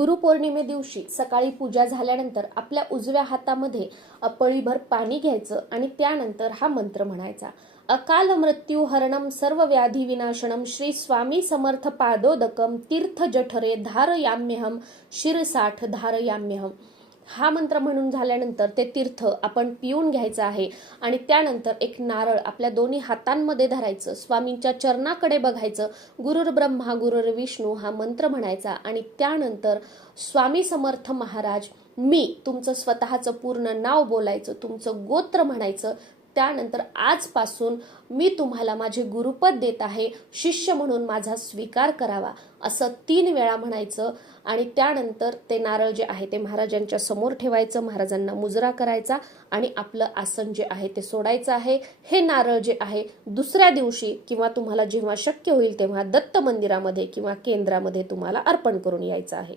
गुरुपौर्णिमे दिवशी सकाळी पूजा झाल्यानंतर आपल्या उजव्या हातामध्ये अपळीभर पाणी घ्यायचं आणि त्यानंतर हा मंत्र म्हणायचा. अकाल मृत्यू हरणम सर्व व्याधी विनाशनम श्री स्वामी समर्थ पादोदकम तीर्थ जठरे धारयाम्यहम शिरसाठ धारयाम्यहम हा मंत्र म्हणून झाल्यानंतर ते तीर्थ आपण पिऊन घ्यायचं आहे. आणि त्यानंतर एक नारळ आपल्या दोन्ही हातांमध्ये धरायचं. स्वामींच्या चरणाकडे बघायचं. गुरुर ब्रह्मा गुरुर विष्णू हा मंत्र म्हणायचा. आणि त्यानंतर स्वामी समर्थ महाराज मी तुमचं स्वतःचं पूर्ण नाव बोलायचं तुमचं गोत्र म्हणायचं त्यानंतर आजपासून मी तुम्हाला माझे गुरुपद देत आहे शिष्य म्हणून माझा स्वीकार करावा असं तीन वेळा म्हणायचं. आणि त्यानंतर ते नारळ जे आहे ते महाराजांच्या समोर ठेवायचं महाराजांना मुजरा करायचा आणि आपलं आसन जे आहे ते सोडायचं आहे. हे नारळ जे आहे दुसऱ्या दिवशी किंवा तुम्हाला जेव्हा शक्य होईल तेव्हा दत्त मंदिरामध्ये किंवा केंद्रामध्ये तुम्हाला अर्पण करून यायचं आहे.